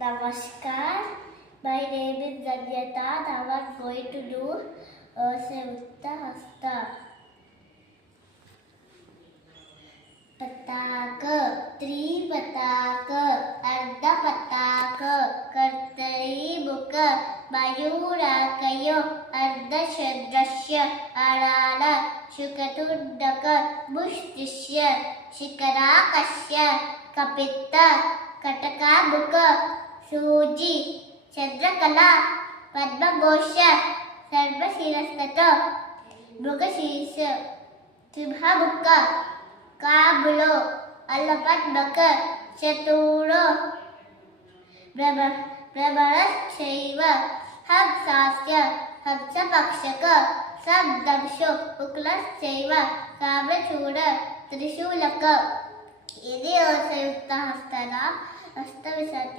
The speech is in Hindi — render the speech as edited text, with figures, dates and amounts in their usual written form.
Namaskar. My name is Zanyata. Now I'm going to do Sayukta Hasta. पताक त्रिपताक अर्धपताक कर्तरीमुख मयूराकयो अर्धचन्द्रस्य अराल शुकतुण्डक मुष्टिस्य शिखराकस्य कपित्त कटकामुक सूजि चंद्रकला पद्मघोष सर्वशिरस्तत मृगशीर्ष सिंहमुख काबुलो अलपद्मक चतुरो भ्रमरश्चैव हंसास्य हंसपक्षक सद्दंशो उक्लश्चैव कामचूर त्रिशूलक इति संयुक्तहस्तानां हस्तविसर्जनम्।